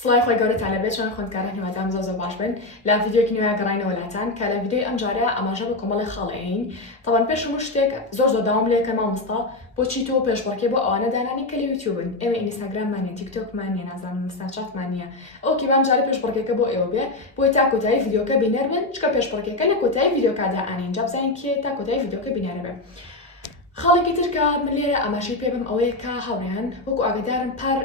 سڵای خۆی گەورەتان لەبێت چۆن خوێندکاران هیوادارم زۆر باش بن لە ڤیدیۆکی نوێ گەڕاینەوە لاتان کە لە ڤیدیۆی ئەم جارە ئاماژە بە کۆمەڵی خاڵەیەین تەڵەن پێش هەموو شتێک زۆر داوام لێکە مامۆستا بۆچی تۆ پێشبڕکێ بۆ ئەوانە دانانی کە لە یوتیوبن ئێمە ئینستاگراممان تیکتۆکمان نیە نازانم سناپچاتمان نییە ئەوکی بام جارە پێشبڕکێکە بۆ ئێوە بێ بۆی تا کۆتایی ڤیدیۆکە بینەر بن چکە پێشبڕکێکە لە کۆتایی ڤیدیۆکادا ئانین جا بزانین کێ تا کۆتایی ڤیدیۆکە بینەرە بێ خاڵێکی ترکە من لێرە ئاماژەی پێ بم ئەوەیە کە هاوڕێیان وەکو ئاگدارم پار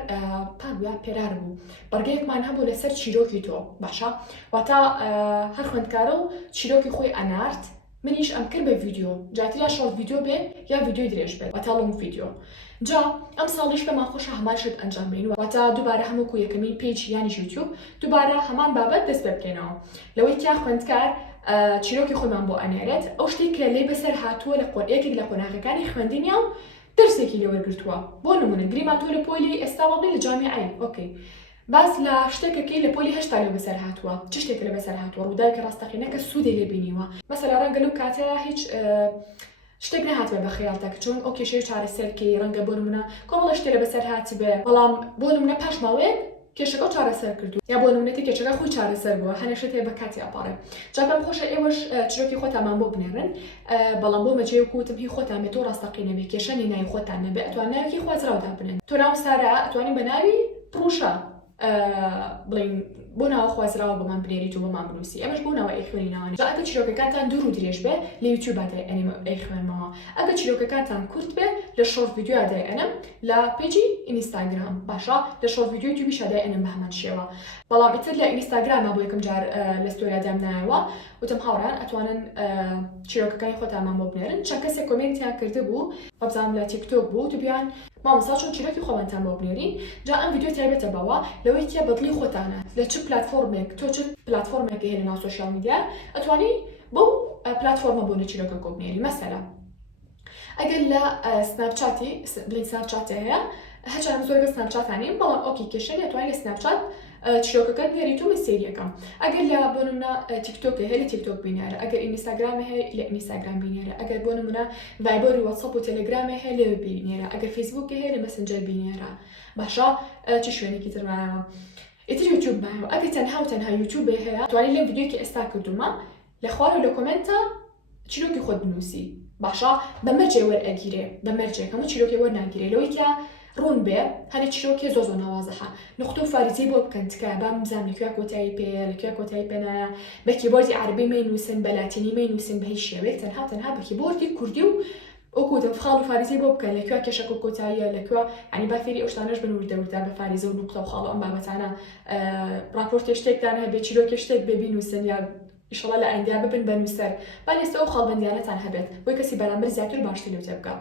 پێرار بوو بەرگەیەکمان هەبوو لەسەر چیرۆکی تۆ باشە واتە هەر خوێندکارە و چیرۆکی خۆی ئەنارد منیش ئەم کرد بە ڤیدیۆ جاتیا شۆرت ڤیدیۆ بێ یا ڤیدیۆی درێژ بێت واتە لۆنگ ڤیدیۆ جا ئەم ساڵیش پێمان خۆشە هەمان شت ئەنجام بدەین واتە دووبارە هەمووکو یەکەمین پێیج یانیش یوتیوب دووبارە هەمان بابەت دەست پێ بکەینەوە لەوەی کیا خوێندکار چیرۆکی خۆمان بۆ ئەنێرێت ئەو شتێک کە لێ بەسەر هاتووە لە یەکێک لە قۆناغەکانی خوێندنیا و دەرسێکی لێوەرگرتووە بۆ نمونە گریمان تۆ لە پۆلی ئێستا وەڵی لە جامیعەی ئۆکەی باس لە شتێکەکەی لە پۆلی هەشتا لێ بەسەر هاتووە چ شتێک لە بەسەر هاتووە ڕووداوێکی ڕاستەقینە کە سوودی لێ بینیوە مەسەلا ڕەنگە لەو کاتەیە هیچ شتێک نهاتوێ بە خەیاڵتە کە چۆن ئەو کێشەی چارەسەرکەی ڕەنگە بۆ نمونە کۆمەڵە شتێک لە بەسەر هاتی بێ بەڵام بۆ نمونە پاش ماوەیەک کێشەکە چارەسەر کردو یا بۆ نمونەتی کێشەکە خۆی چارەسەر بووە هەنێشت هەیە بە کاتی ئاپارێ جا پێم خۆشە ئێوەش چیرۆکی خۆتانمان بۆ بنێرن بەڵام بۆ مەجێ وکوتم هی خۆتان بێت تۆ ڕاستەقینە بێ کێشەی ناوی خۆتان نەبێ ئەتوان ناوی خوازراودا بنێن تۆ ناو سارە ئەتوانی بە ناوی پڕوشە بڵین بۆ ناوە خوازراوە بەمان بنێریت و بەمان بنووسی ئەمەش بۆ ناوە ئەی خوێنینەوەنی جا ئەگە چیرۆکەکانتان دوور و درێژ بێ لە یوتیوبە ئەنیم ئەی خوێنمەوە ئەگە چیرۆکەکانتان کورت بێ لە شۆرت ڤیدیۆ دای ئەنم لە پێجی ئینستاگرام باشە لە شۆرت ڤیدیۆ یوتیوبیش دای ئەنم بە هەمان شێوە بەڵام ئیتر لە ئینستاگرامە بۆ یەکەم جار لە ستۆریادام نایەوە وتم هاوڕان ئەتوانن چیرۆکەکانی خۆتانمان بۆ بنێرن چەند کەسێک کۆمنتیان کرده بوو بەبزانم لە تیکتۆک بوو دوبیان مامۆستا چۆن چیرۆکی خۆمانتان بۆ بنێرین جا ئەم ڤیدیۆ تایبەتە بەوە لەوەی کە بەدڵی خۆتانە لە چ پلاتفۆرمێک تۆ چ پلاتفۆرمێکی هەیە لەناو سۆشیال میدیا ئەتوانی بەو پلاتفۆرمە بۆ چیرۆکە کۆ بنێری مەسەلا ئەگەر لە سناپچاتی بڵین سناپچاتە هەیە هەچان زۆر بە سناپچاتانیم بەڵام ئۆکی کێشەی ئەتوانی لە سناپچات چیرۆکەکە بنێریت و سێریەکەم ئەگەر لە بۆ نمونە تیکتۆکە هەیە لە تیکتۆک بینێرە ئەگەر ئینستاگرامە هەیە لە ئینستاگرام بینێرە ئەگەر بۆ نمونە ڤایبەر و واتسەپ و تەلەگرامە هەیە لێ بینێرە ئەگەر فەیسبووکە هەیە لە مەسنجەر بینێرە باشە چ شوێنێکی ترمایەوە ئیتر یوتیوب مایەوە ئەگەر تەنها یوتیوبێ هەیە توانی لێم ڤیدیۆکی ئێستا کردومە لە خوار و لە کۆمنتە چیرۆکی خۆت بنووسی باشە بەمەرجێ وەرئەگیرێ بەمەرجێک هەموو چیرۆکی وەرناگیرێ لەوەی کە ڕوون بێ هەنێ چیرۆکی زۆر ناوازەحە نقطە و فارزی بۆ بکەن تکە بام بزانم لەکوێ کۆتایی پێیە لەکوێ کۆتایی پێ نایە بە کیبۆردی عەربی مەینووسن بە لاتینی مەینووسن بە هیچ شێوەیەک تەنها بە کیبۆردی کوردی و ئەوکوتم خاڵ و فارزی بۆ بکەن لەکوێ کێشەک و کۆتاییە لەکوێ ینی با فێری ئەو شتانەش بن وردەوردا بە فارزە و نقطە و خاڵ و ئەم بابەتانە راپۆرتێ شتێکتان هەبێ چیرۆکی شتێک بێ بینووسن یا ئیشەڵا لە ئایندیا ببن بە نووسەر با لێستا ئەو خاڵبەندیانەتان هەبێت بۆی کەسی بەرامبەر زیاتر باشتر لێوتێ بکە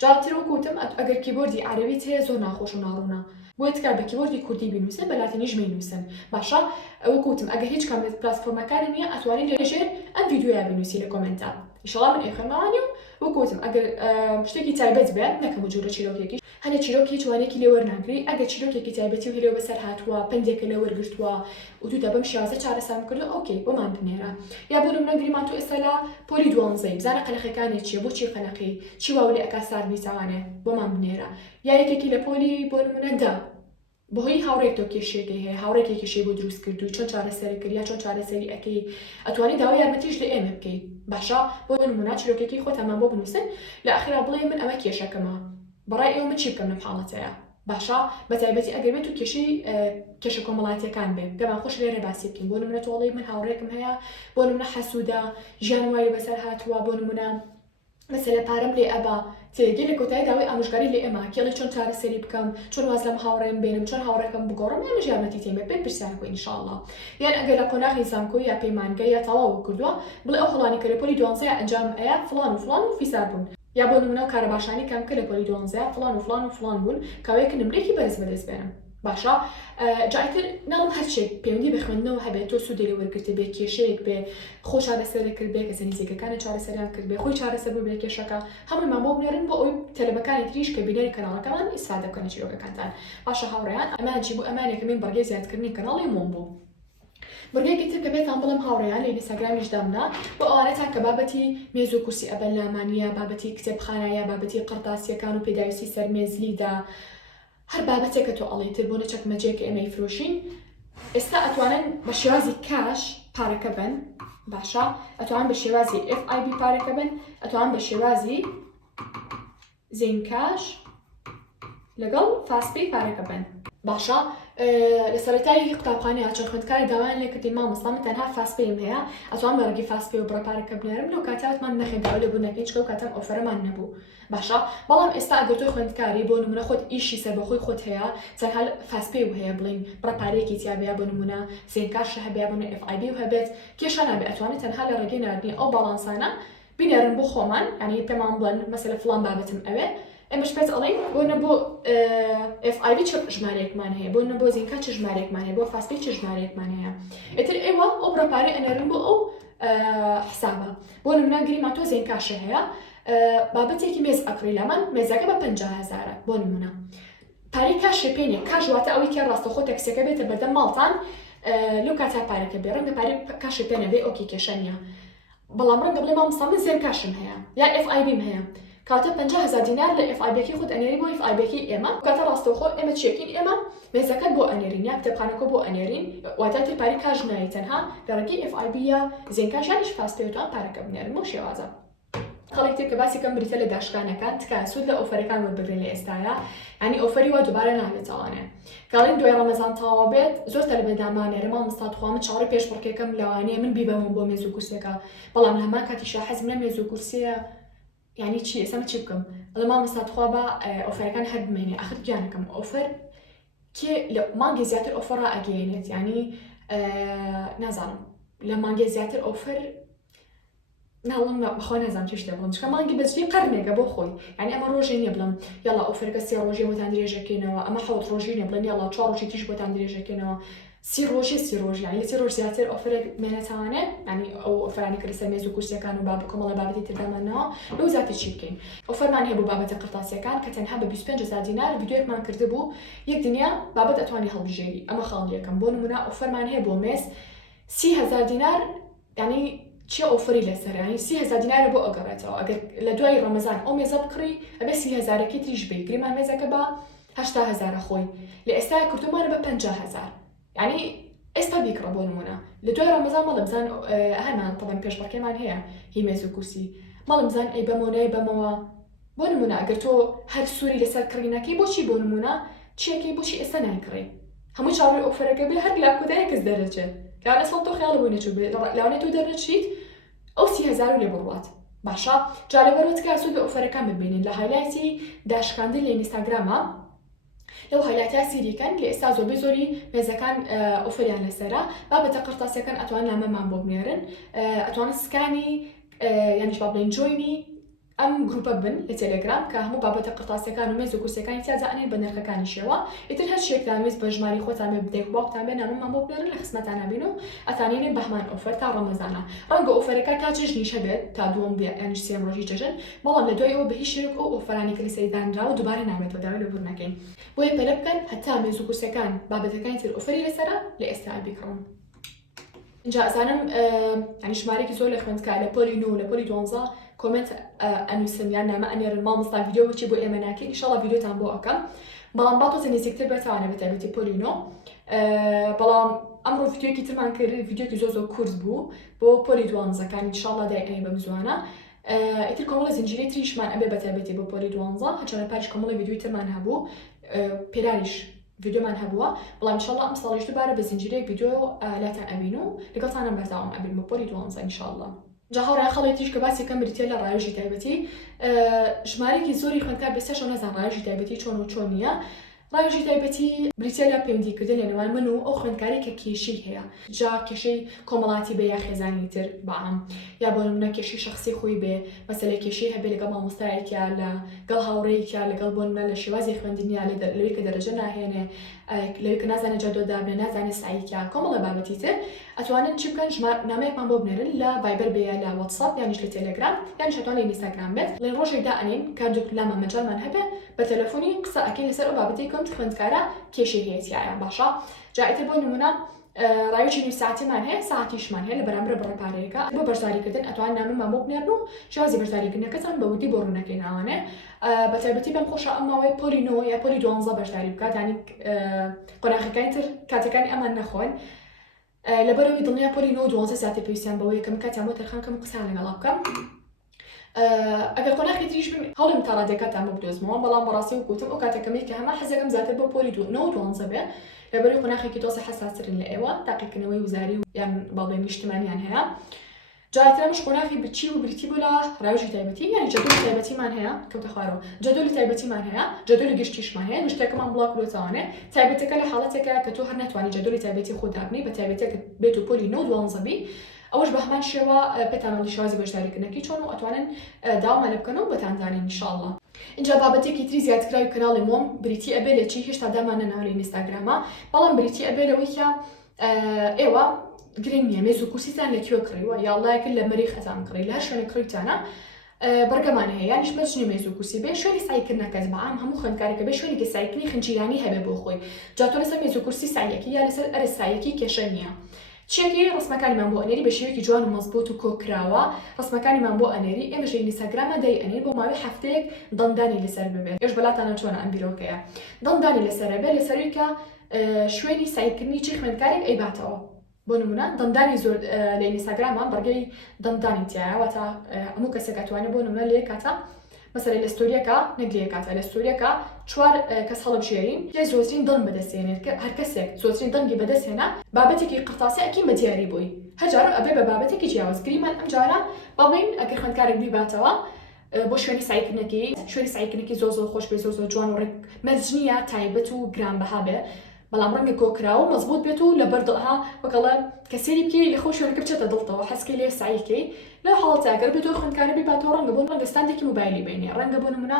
جاتر وەکوتم ئەگەر کیبۆردی عەربیت هەیە زۆر ناخۆش و ناڕوونە بۆیە تکار بە کیبۆردی کوردی بینووسن بە لاتینیش مەینووسن باشە وەکوتم ئەگەر هیچ کام پلاتفۆرمەکانی نییە ئەتوانین لێژێر ئەم ڤیدیۆیە بنووسی لە کۆمنتە ئیشەڵا من ئێخەمەوانی و وەکوتم ئەگەر شتێکی تایبەت بێ نەکەم جوورە چیرۆکێکی هەنێ چیرۆکی توانێکی لێ وەرناگری ئەگەر چیرۆکێکی تایبەتی و هێلێ بەسەر هاتووە پندێکە لێ وەرگرتووە و دوودا بەم شێوازە چارەسام کردو ئۆکەی بۆمان بنێرە یا بۆ نمونە گریمان تۆ ئێستا لە پۆلی دوانزەی بزانە قەنەخەکانی چییە بۆچی قەنەقی چی واو لێ ئەکا سار بیتوانێ بۆمان بنێرە یا یەکێکی لە پۆلی بۆ نمونە دا بۆهۆی هاوڕێک تۆ کێشێکی هەیە هاوڕێکی کێشەی بۆ دروست کردو چۆن چارەسەری کرد یا چۆن چارەسەری ئەەکەی ئەتوانی داوای یارمەتیش لە ئێمە بکەیت باشە بۆ نمونە چیرۆکێکی خۆتەمان بۆ بنووسن لە ئاخرا بڵێ من ئەمە کێشەکەمە بەڕای ئێوە من چی بکەم لەم حاڵەتەیە باشە بەتایبەتی ئەگەر بێت و کێشە کۆمەڵایەتیەکان بێت پێمان خۆش لێرە باسی بکەین بۆ نمونە تۆڵی من هاوڕێکم هەیە بۆ نمونە حەسوودە ژیان وایە بەسەر هاتووە بۆ نمونە مەسەلە پارەم لێ ئەبا تێگەی لە کۆتایی داوای ئامۆژگاری لێ ئێمە کێڵی چۆن چارەسەری بکەم چۆن واز لەم هاوڕێم بێنم چۆن هاوڕێکم بگۆڕم ئێمەش یارمەتی تێمە پێت پرسیان کۆی ئینشاءڵڵا یان ئەگەر لە قۆناغی زانکۆی یا پەیمانگە یا تەواو کردووە بڵێ ئەو هەڵانی کە لە پۆلی دوانزەیە ئەنجام ئەیە فڵان و فڵان و فیسار بوون یا بۆ نمونە کارە باشانی کەم کە لە پۆلی دوانزەیە فڵان و فڵان و فڵان بوون کاوەیەکە نمرێکی بەرز بەدەست بێنم باشە جایتر ناڵم هەرچێک پەیوەندی بە خوێندنەوە هەبێت تۆ سوودی لێ وەرگرتە بێ کێشەیەک بێ خۆ چارەسەری کرد بێ کەسە نزیکەکانی چارەسەریان کرد بێ خۆی چارەسەر بوو بێ کێشەکە هەموومان بۆ بنێرن بۆ ئەوی تەلەبەکانی تریش کە بینەری کەناڵەکەمان ئیسفادە بکەن چیرۆکەکانتان باشە هاوڕێیان ئەمانجی بوو ئەمانێکەکەمین بەڕگەی زیادکردنی کەناڵی مۆم بوو بەرگەیەکی تر کە بێتان بڵم هاوڕێیان لە ئینستاگرامیش دامنا بۆ ئەوانەتان کە بابەتی مێز و کورسی ئەبەرلامانیە بابەتی کتێبخانایە بابەتی قەرتاسیەکان و پێداویستی سەرمێزلیدا هەر بابەتێک کە تۆ ئەڵێتر بۆ نەچەک مەجێک ئێمەی فرۆشین ئێستا ئەتوانن بە شێوازی کاش پارەکە بن باشە ئەتوان بە شێوازی FIB پارەکە بن ئەتوان بە شێوازی زینکاش لەگەڵ فاسپی پارەکە بن باشە لە سەرەتایی قوتابخانەیە چۆن خوێندکاری داوایان لێکردین مامۆستا من تەنها فاسپیم هەیە ئەتوان بەڕێگەی فاسپی و بڕە پارەکە بنێرم لەو کاتاتمان نەخێنداوە لێ بوو نەکەین چکە و کاتەم ئۆفەرەمان نەبوو باشە بەڵام ئێستا ئەگەر تۆ خوێندکاری بۆ نمونە خۆت ئیشی سەربەخۆی خۆت هەیە چەند فاسپی و هەیە بڵین بڕە پارەیەکی تیابەیە بۆ نمونە زێنکاش هەبێ بۆ FIB و هەبێت کێشە نابێت ئەتوانێت تەنها لە ڕێگەی ناردنی ئەو باڵانسانە بینێرن بۆ خۆمان ینی پێمان بڵێن مەسەلە فڵان بابەتم ئەوێ ئەمەش پێت ئەڵێن بۆ نەبۆ FIB چ ژمارەیەکمان هەیە بۆ نەبۆ زینکا چ ژمارەیەکمان هەیە بۆ فاسپی چ ژمارەیەکمان هەیە ئێتر ئێوە ئەو بڕەپارەی ئەنێرن بۆ ئەو حسابە بۆ نمونە گریمان تۆ زینکاشە هەیە بابەتێکی مێز ئەکڕی لەمان مێزەکە بە 50000 بۆ نمونە پارەی کاشێ پێ نییە کاش واتە ئەوەی کە ڕاستەخۆ تەکسیەکە بێتە بەردەم ماڵتان لەو کاتا پارەکە بێ ڕەنگە پارەی کاشێ پێ نەبێ ئۆکی کێشە نییە بەڵام ڕەنگە بڵێ مامۆستا من زێنکاشم هەیە یا FIBم هەیە کاتە 50000 دینار لە FIBکی خۆت ئەنێری بۆ FIBکی ئێمە کاتە ڕاستەوخۆ ئێمە چێکین ئێمە مێزەکەت بۆ ئەنێرین یا کتێبخانەکە بۆ ئەنێرین واتە تر پارەی کاژ نایە تەنها لەڕێگەی FIB یا زێنکاشانیش فاسپێتوان پارەکە بنێرن بۆ شێوازە خەڵک تر کە باسی کەم بریتە لە داشکانەکان تکایە سوود لە ئۆفەرەکان وەربگرین لە ئێستاە ینی ئۆفەری وا دووبارە نابێتەوانێ کاڵین دوای ڕەمەزان تەواو بێت زۆر تەلەبێدامانێرە مامۆستا توخوا من چاوەڕێی پێش بڕکێکەم لەوانەیە من بیبەمەوە بۆ مێز و کورسێکە بەڵام لە هەمان کاتیشا حەزم لە مێز و کورسیە یعنی چی ئێستا چی بکەم ئەڵێ مامۆستا توخوا بە ئۆفەرەکان هەر بمێنێ ئاخر گیانەکەم ئۆفەر کێ لە مانگی زیاتر ئۆفەر ئەگەیەنێت ینی نازانم لە مانگی زیاتر ئۆفەر ناڵم بەخۆ نەزانم چی شتێ بڵم چکە مانگی بەجێ قەرنێکە بۆ خۆی ینی ئەمە ڕۆژێ نییە بڵم یاڵا ئۆفەرەکە 3 ڕۆژێ بۆتان درێژەکەینەوە ئەمە 7 ڕۆژی نیە بڵێن یاڵا 4 ڕۆژی تیش بۆتان درێژەکەینەوە 30 ڕۆژی ینی 30 ڕۆژ زیاتر ئۆفەرێک مێنێتوانێت ینی ئەو ئۆفەرانی کە لەسەر مێز و کورسیەکان و کۆمەڵە بابەتی تردامانەوە لەو زیاتر چی بکەین ئۆفەرمان هەیە بۆ بابەتە قرتاسیەکان کە تەنها بە 25000 دینار ڤیدیۆیەکمان کردبوو یەک دنیا بابەت ئەتوانی هەڵبژێری ئەمە خاڵیەکەم بۆ نمونە ئۆفەرمان هەیە بۆ مێز 30000 دینار ینی چی ئۆفری لەسەر ینی 30000 دینارە بۆ ئەگەڕێتەوە ئەگەر لە دوای ڕەمەزان ئەو مێزە بکڕی ئەبێ 30000ەکەی تریش بێ گریمان مێزەکە بە 80000 خۆی لە ئێستای کورتمانە بە 50000 ینی ئێستا بیکڕە بۆ نمونە لە دوای ڕەمەزان مەڵە بزان هەمان تەڵەن پێشبڕکێمان هەیە هی مێز و کورسی مەڵم بزان ئەی بەمۆنای بەمەوە بۆ نمونە ئەگەر تۆ هەر سووری لەسەر کڕینەکەی بۆچی بۆ نمونە چیەکەی بۆچی ئێستا نایکڕی هەمووی چاڕێ ئۆفەرەکە بێ هەر لا کودای کەس دەرەچێت لاوانە سڵ تۆ خیاڵ بووی نەچوو بێ لاوانێت تۆ دەرەچیت ئەو 30000 لێ بڕوات باشە جالەبەرەوە تکایە سوود لە ئۆفەرەکان ببینین لە هایلایتی داشکاندن لە ئینستاگرامە لەو هایلایتە سیریکەن کە ئێستا زۆری مێزەکان ئۆفەریان لەسەرە بابەتە قرتاسیەکان ئەتوان نامەمان بۆ بنێرن ئەتوانن سکانی یانیش با بڵێن جۆینی ئەم گروپە بن لە تێلێگرام کە هەموو بابەتە قرتاسیەکان و مێز و کورسەکانی تیازانێن بە نرخەکانیشەوە ئیتر هەر شتێکتان ویست بە ژماری خۆتان بێ بدەیت باوکتان بێ نامەمان بۆ بنێرن لە خزمەتان نبین و ئەتانێنێن بەهمان ئۆفەر تا ڕەمەزانە ڕەنگە ئۆفەرەکە تا جژنیشە بێت تا دووەم بێ یانیش سێم ڕۆژی جەژن بەڵام لە دوای ئەوە بە هیچ شێوەیەک ئەو ئۆفەرانی کە لەسەری دانراوە دووبارە نامێتەوە داوای لەبوور نەکەین بۆیە پەلە بکەن هەتا مێز و کورسەکان بابەتەکانی تر ئۆفەری لەسەرە لە ئێستا بیکڕن اینجا ئەزانم ینی ژمارەیەکی زۆر لە خوێندکار لە پۆلی 9 لە پۆلی 12 کۆمنت ئەنووسن یان نامە ئەنێرن مامۆستا ڤیدیۆ بچی بۆ ئێمە ناکەین ئینشاڵڵا ڤیدیۆتان بۆ ئەەکەم بەڵام با تۆزە نزیکتر بێتوانە بە تایبەتی پۆلی 9 بەڵام ئەمڕۆ ڤیدیۆیەکی ترمان کرد ڤیدیۆکی زۆر کورس بوو بۆ پۆلی 12 ئینشاڵڵا دایکەین بە بزوانە ئیتر کۆمەڵە زنجیرەی تریشمان ئەبێ بە تایبەتی بۆ پۆلی 12 هەرچەندە پاش کۆمەڵی ڤیدیۆی ترمان هەبوو پێراریش ڤیدیۆمان هەبووە بەڵام ئینشاڵڵا ئەم ساڵیش دووبارە بە زنجیرەیەک ڤیدیۆ لاتان ئەبین و لەگەڵتانم بەرداوام ئەبین بۆ پۆلی 12 ئینشاڵڵا جا هەوڕای خەڵی تریش کە باسی کەم بریتە لە ڕایژی تایبەتی ژمارەیەکی زۆری خوێندکار بێستەشەوە نەزان ڕایژی تایبەتی چۆن و چۆن نییە ڕایژی تایبەتی بریتە لە پەیوەندیکردن لە نێوان من و ئەو خوێندکاری کە کێشەی هەیە جا کێشەی کۆمەڵاتی بێ یا خێزانی تر بەعام یا بۆ نمونە کێشەی شەخسی خۆی بێ مەسەلەی کێشەی هەبێ لەگەڵ مامۆستایەکیا لەگەڵ هاوڕێیەکیا لەگەڵ بۆ نمونە لە شێوازی خوێندنیا لەوەی کە دەرەجە ناهێنێ لەوەی کە نازانێت جادۆدابێ نازانێت سعیکیا کۆمەڵە بابەتی تر ئەتوانن چی بکەن نامەیەکمان بۆ بنێرن لە ڤایبەر بێ یا لە واتساپ یانیش لە تێلێگرام یانیش ئەتوان لە ئینستاگرام بێت لە ڕۆژێکدا ئەنین کاردوکلامە مەجالمان هەبێ بە تەلەفۆنی قسە ئەکەین لەسەر ئەو بابەتی کەم خوێندکارە کێشەی هەیەتیایە باشە جا ئیتر بۆ نمونە ڕایوی ساعتیمان هەیە ساعتیشمان هەیە لە بەرامبرە بڕێپارەیەەکە بۆ بەشداریکردن ئەتوان ناممان بۆ بنێرن و شێوازی بەشداریکردنەکەتان بە ودی بۆ ڕوونەکەین ئەوانێ بە تایبەتی بەم خۆشە ئەماوەی پۆلی 9 یا پۆلی 12 بەشداری بکات ینی قۆناغەکانی تر کاتەکانی ئەمان نەخۆن لەبەرەوەی دڵنیا پۆلی 9 و 12 زیاتر پێویستیان بەوەی یەکەم کاتیان بۆ تەرخانکەم قسان لەگەڵا بکەم ئەگەر قۆناغی تریش هەڵم تا ڕادەکەتان بۆ بدۆزمەوە بەڵام بەڕاستی و گوتم ئەو کاتەکەمی کە هەمە حەزەکەم زیاتر بۆ پۆلی 9 و 12 بێ لەبەرەوەی قۆناغێکی تۆزە حەساس‌ترن لە ئێوە تاقیکردنەوەی وزاری و یان باڵێ نیشتیمانیان هەیە جاترەمش قۆناغی بچی و بریتی بۆ لە ڕاوژی تایبەتی یعنی جەدولی تایبەتیمان هەیە کەوتە خوارەوە جەدولی تایبەتیمان هەیە جەدولی گشتیشمان هەیە گشتەکەمان بڵاو کرۆتەوانێ تایبەتەکە لە حاڵەتێکە کە تۆ هەر ناتوانانی جەدولی تایبەتی خۆت دابنی بە تایبەتێک بێت و پۆلی 9 و 12 بی ئەوەش بە هەمان شێوە پێتانەڵی شێوازی بەشداریکردنەکەی چۆن و ئەتوانن داوامان بکەنەوە بەتانزانین ئینشاءالله اینجا بابەتێکی تری زیادکراوی کەناڵی مۆم بریتی ئەبێ لە چی هێشتا دامانە ناوی ئینستاگرامە بەڵام بریتی ئەبێ لەوەی کە ئێوە گرنگ نییە مێز و کورسیتان لەکوێ کڕیوە یا وڵایەکە لە مەریخ ئەتان کڕی لە هەر شوێنێک کڕیتانە بەرگەمان هەیە یانیش مەچنی مێز و کورسی بێ شوێنی سایکردنەکەت بەعام هەموو خوێندکارێکە بێ شوێنێکی سایکردنی خنجیرانی هەبێ بۆ خۆی جا تۆ لەسەر مێز و کورسی سایەکی یا لەسەر ئەرز سایەکی کێشە نییە چیەکی ڕسمەکانیمان بۆ ئەنێری بە شێوەیەکی جوان و مەزبوط و کۆکراوە ڕسمەکانیمان بۆ ئەنێری ئێمەش ئینستاگرامە دەی ئەنێر بۆ ماوەی هەفتەیەک دڵدانی لەسەر ببێت ئێش بەلاتانە چۆنە ئەم بیرۆکەیە دڵدانی لەسەرە بێ لەسەروی کە شوێنی سایکردنی چی خوێندکارێک ئەیباتەوە بۆ نمونە دەمدانی زۆر لە ئینستاگرامە بەڕگەی دەمدانی تایەوە تا هەموو کەسێک ئەتوانێت بۆ نمونە لێ کاتە مثلا لە ستۆریەکە نەگلێ کاتە لە ستۆریەکە 4 کەس هەڵبژێرین لێ زۆترین دڵ بەدەستێنێت کە هەر کەسێک زۆترین دڵنگی بەدەستێنە بابەتێکی قرتاسی ئەکی بە دیاری بووی هەرجارە ئەبێ بە بابەتێکی جیاوازگریمان ئەم جارە بەڵێن ئەگەر خوێندکارێک بیباتەوە بۆ شوێنی سایکردنەکەی زۆر خۆش بێ زۆر جوان و ڕێک مەرجنیە تایبەت و گرانبەها بێ بەڵام ڕەنگە کۆکراوە مەزبوط بێت و لە بەردڵها وەگەڵە کەسێری بکەی لە خۆ شوێنەکە بچێتە دڵتەوە حەسکەی لێ سایکەی لە حاڵەتە ئەگەر بێت و خوێندکارە بیباتەوە ڕەنگە بۆ ڕەنگەستاندێکی موبایلی بینێ ڕەنگە بۆ نمونە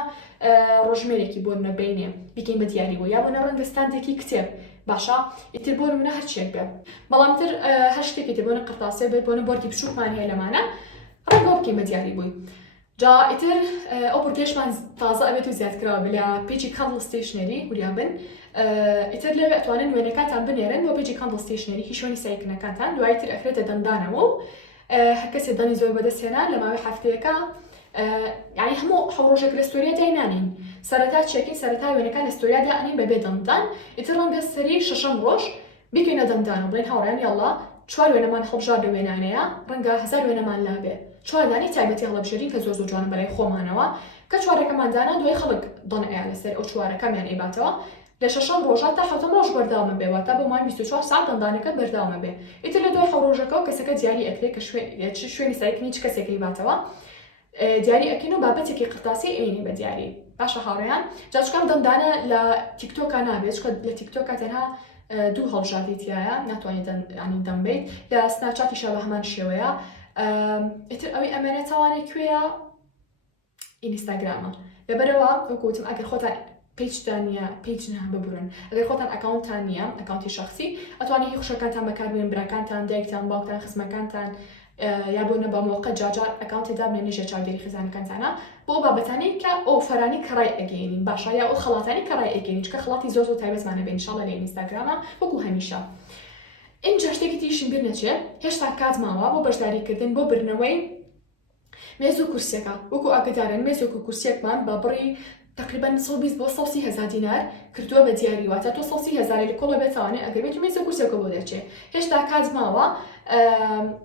ڕۆژمێرێکی بۆ نمونە بینێ بکەین بە دیاری بۆ یا بۆ ڕەنگەستاندێکی کتێب باشە ئیتر بۆ نمونە هەرچیەک بێ بەڵام تر هەر شتێکی تر بۆ قرتاسێ بێت بۆ بۆرگی بچووکمان هەیە لەمانە ڕەنگە بکەین بە دیاری بووی جا ئیتر ئەو پرتێشمان تازە ئەبێت و زیادکراوە بە پیجی کاندڵ ستیشنەری وریابن ئیتر لەوێ ئەتوانن وێنەکانتان بنێرن بۆ پیجی کاندڵ ستیشنەری هیچ شوێنی سایکردنەکانتان دوای تر ئەخرێتە دەندانەوە و هەر کەسێک دەنی زۆر بەدەستهێنا لە ماوەی هەفتەیەکە یعنی هەموو حەوڕۆژێک لە ستۆریە داینانین سەرەتا چێکین سەرەتا وێنەکان لە ستۆریا دائەنین بەبێ دەمدان ئیتر ڕەنگە سەری شەشەم ڕۆژ بکەینە دەمدان و بڵێن هاوڕێیان یاڵڵا 4 وێنەمان هەڵبژار لە وێنانەیە ڕەنگە 1000 وێنەمان لابێ 4 دانی تایبەتی هەڵبژێرین کە زۆر جوانە بەلای خۆمانەوە کە 4ەکەماندانا دوای خەڵک دڵ ئەیان لەسەر ئەو 4ەکەمیان ئەیباتەوە لە شەشەم ڕۆژات تا حوتەم ڕۆژ بەرداوامە بێ واتە بۆ مای 24 ساعت دەندانەکە بەرداوامە بێ ئیتر لە دوای حەوڕۆژەکەەوە کەسەکە دیاری ئەکرێت کە شوێنی سایکردنی چ کەسێکی باتەوە دیاری ئەکەین و بابەتێکی قرتاسی ئەینی بە دیاری باشە هاوڕێیان جاچکەم دەمدانە لە تیکتۆکە نابێت چکە لە تیکتۆکە تەنها 2 هەڵبژاردیتیایە ناتوانێت ینی دەمبیت لە سناپچاتیشە بە هەمان شێوەیە ئیتر ئەوەی ئەمانێت تاوانێک کوێیە ئینستاگرامە لەبەرەوە وەکوتم ئەگەر خۆتان پیجتان نیە پیج نە ببورن ئەگەر خۆتان ئەکاونتان نییە ئەکاونتی شخصی ئەتوانێت هی خوشەکانتان بەکاربێن براکانتان دایکتان باوکتان خزمەکانتان یا بۆ نە بە موقع جاجار ئەکاونتی دابنێ نێژە چاودێری خزانەکانتانە بۆ بابەتانی کە ئەو فەرانی کەڕای ئەگەینین باشە یا ئەو خەڵاتانی کەڕای ئەگەینین چکە خڵاتی زۆر تایبەتمانە بێ ئینشاڵڵا لە ئینستاگرامە وەکو هەمیشە اینجا شتێکی تریشم بیر نەچێت هێشتا کات ماوە بۆ بەشداریکردن بۆ برنەوەی مێز و کورسیەکە وەکو ئاگدارن مێز و کورسیەکمان بە بڕی تقریبا 120 بۆ 130,000 دینار کردووە بە دیاری واتە تۆ 130,000 لە کۆڵە بێتوانێت ئەگەر بێت و مێز و کورسیەکە بۆ دەچێت هێشتا کات ماوە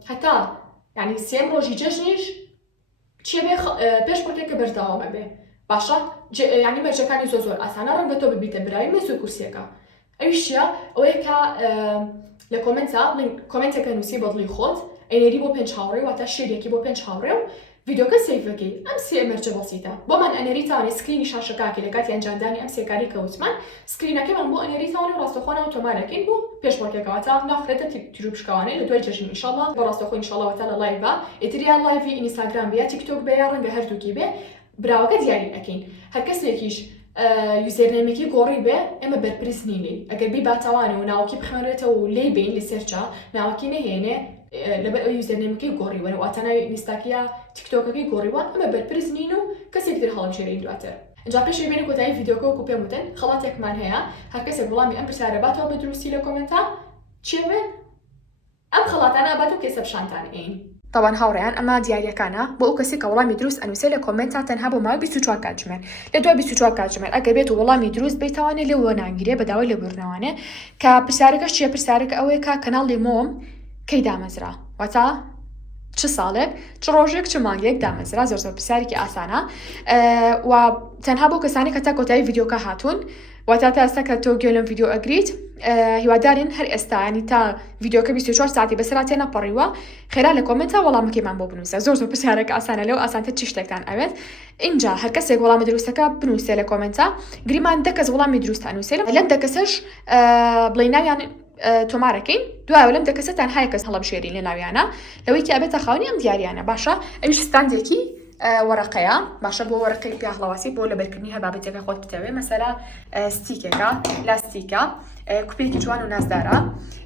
هەتا یعنی سێم ڕۆژی جەژنیش چیە بێ پێش بڕکێکە بەرداوامە بێ باشە یعنی مەرجەکانی زۆر ئاسانە ڕەنگە تۆ ببیتە برای مێز و کورسیەکە ئەویش چیە ئەوەیە کە لە کۆمنتێکە نووسی بەدڵی خۆت ئەینێری بۆ 5 هاوڕێ واتە شێرێکی بۆ 5 هاوڕێ و ڤیدۆکە سیڤەکەی ئەم سێ مەرجە بەسیتە بۆمان ئەنێری تاوانێت سکرینی شاشەکاکی لە کاتی ئەنجامدانی ئەم سێکاری کەوتمان سکرینەکەمان بۆ ئەنێری تاوانێ ڕاستەخۆن ئۆتۆماتیکین بۆ پێشبڕکێکەوەتە ناخرێتە تیروبشکەوانەی لە دوای جەژن ئینشاڵڵا بە ڕاستەخۆ ئینشاڵڵاوەتە لە لایڤە ئیتریان لایڤی ئینستاگرام بێ تیکتۆک بێ یا ڕەنگە هەردووکی بێ براوەکە دیاری ئەکەین هەر کەسێکیش یوزەرنێمێکی گۆڕی بێ ئێمە بەرپرس نینی ئەگەر بیباتەوانە و ناوەکی بخوێنرێتەوە و لێی بین لە سێرچە ناوەکی نەهێنێ لەبەر ئەو یوزەرنێمەکەی گۆڕیوە واتە ناوی ئینستاکیە تیکتۆکەکەی گۆڕیوە ئەمە بەرپرس نین و کەسێک تر هەڵبژێرین دواتر اینجا پێشی بینی کۆتایی ڤیدۆکە وەکو پێم وتن خەڵاتێکمان هەیە هەر کەسێک وەڵامی ئەم پرسیارە باتەوە بە دروستی لە کۆمنتە چێ بێن ئەم خەڵاتانە ئابات و کێسە پیشانتان ئین طبعا هاوڕێیان ئەمە دیاریەکانە بۆ ئەو کەسی کە وەڵامی دروست ئەنووسێ لە کۆمنتا تەنها بۆ ماوەی 24 کاتژمێر لە دوای 24 کاتژمێر ئەگەر بێت و وەڵامی دروست بیتوانێت لێوە ناگیرێ بە داوای لێبوورنەوەانێ کە پرسیارەکەش چیە پرسیارەکە ئەوەیە کە کەناڵی مۆم کەی دامەزرا واتە چ ساڵێک چ ڕۆژێک چ مانگێک دامەزرا زۆر پرسیارێکی ئاسانە و تەنها بۆ کەسانی کە تا کۆتایی ڤیدیۆکە هاتوون واتە تا ئێستا کە تۆ گوێ لەم ڤیدیۆ ئەگریت هیوادارین هەر ئێستا ینی تا ڤیدیۆکە 24 ساعتی بەسەرا تێنەپەڕیوە خێرا لە کۆمنتا وەڵامەکەیمان بۆ بنووسە زۆر پرسیارێک ئاسانە لەو ئاسانتر چ شتێکتان ئەوێت اینجا هەر کەسێک وەڵامی دروستەکە بنووسێ لە کۆمنتا گریمان دەکەس وەڵامی دروست ئەنووسێ لەم دەکەسەش بڵێ ناویان تۆمارەکەین دوای لەم دەکەسە تەنها یەکەس هەڵەبژێرین لە ناویانە لەوەی کە ئەبێتە خاوەنی ئەم دیاریانە باشە ئەویش ستاندێکی وەرەقەیە باشە بۆ وەرەقەی پیاهڵەواسی بۆ لەبەرکردنی هەر بابەتێکە خۆت بتەوێ مەسەلا ستیکێکە لاستیکە کوپێکی جوان و نازدارە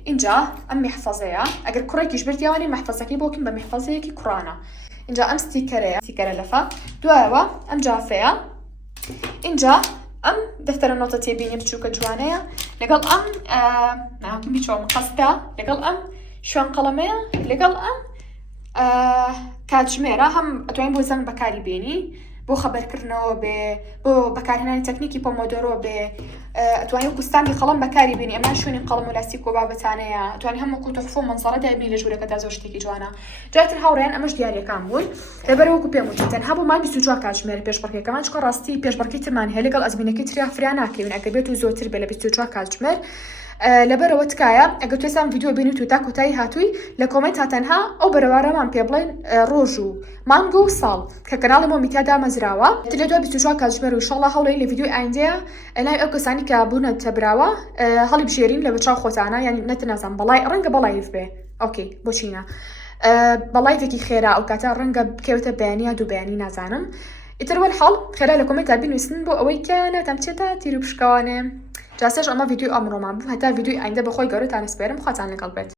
اینجا ئەم میحفەزەیە ئەگەر کوڕێکیش بردیاوانی محفەزەکەی بۆکن بە میحفەزەیەکی کوڕانە اینجا ئەم ستیکەرە لەفە دوایەوە ئەم جافەیە اینجا ئەم دەفتەرە نۆتە تێبینی بچووکە جوانەیە لەگەڵ ئەم ناوکمی چۆم قەستە لەگەڵ ئەم شوێن قەڵەمەیە لەگەڵ ئەم کاتژمێرە هەم ئەتوانین بۆ زەنگ بەکاری بێنی بۆ خەبەرکردنەوە بێ بۆ بەکارهێنانی تەکنیکی پۆمۆدۆرۆ بێ ئەتوانین کوستانی قەڵەم بەکاری بێنی ئەمە شوێنی قەڵەم و لاستیک و بابەتانەیە ئەتوانین هەموو تۆحفە و مەنزەرە دابنی لە ژوورەکەدا زۆر شتێکی جوانە جاتر هاوڕێیان ئەمەش دیاریەکان بوون لەبەرەوەکو پێم وتم تەنها بۆ مانگی 24 کاتژمێر پێشبڕکێکەکەمان چکە ڕاستی پێشبڕکەی ترمان هەیە لەگەڵ ئەزمینەکەی تریا فریا ناکەوین ئەگەر بێت و زۆرتر بێ لە 24 کاتژمێر لەبەرەوە تکایە ئەگەر توێسان ڤیدیۆ بینیت و تا کۆتایی هاتووی لە کۆمنت هاتەنها ئەو بەرەوارەمان پێ بڵێن ڕۆژ و مانگ و ساڵ کە کەناڵی مۆمیتا دامەزراوە لە دوای 24 کاتژمێر و ئینشەڵڵا هەوڵەی لە ڤیدیۆی ئایندەیە لای ئەو کەسانی کە بوونە تەبراوە هەڵی بژێرین لە بەچاو خۆتانە یانی نەتنازان بەڵای ڕەنگە بەڵایف بێ ئۆکەی بۆچینە بەڵایفێکی خێرا ئەو کاتە ڕەنگە بکەوتە بەیانیە دوو بەیانی نازانم ئیتر وەلحەڵ خێرا لە کۆمنتا بنووسن بۆ ئەوەی کە ناتام بچێتە تیر و پشکەوانێ جاسەش ئەمە ڤیدیۆ ئەمڕۆمان بوو هەتا ڤیدیۆی ئایندە بەخۆی گەورەتان سپێرم خواتان لەگەڵ بێت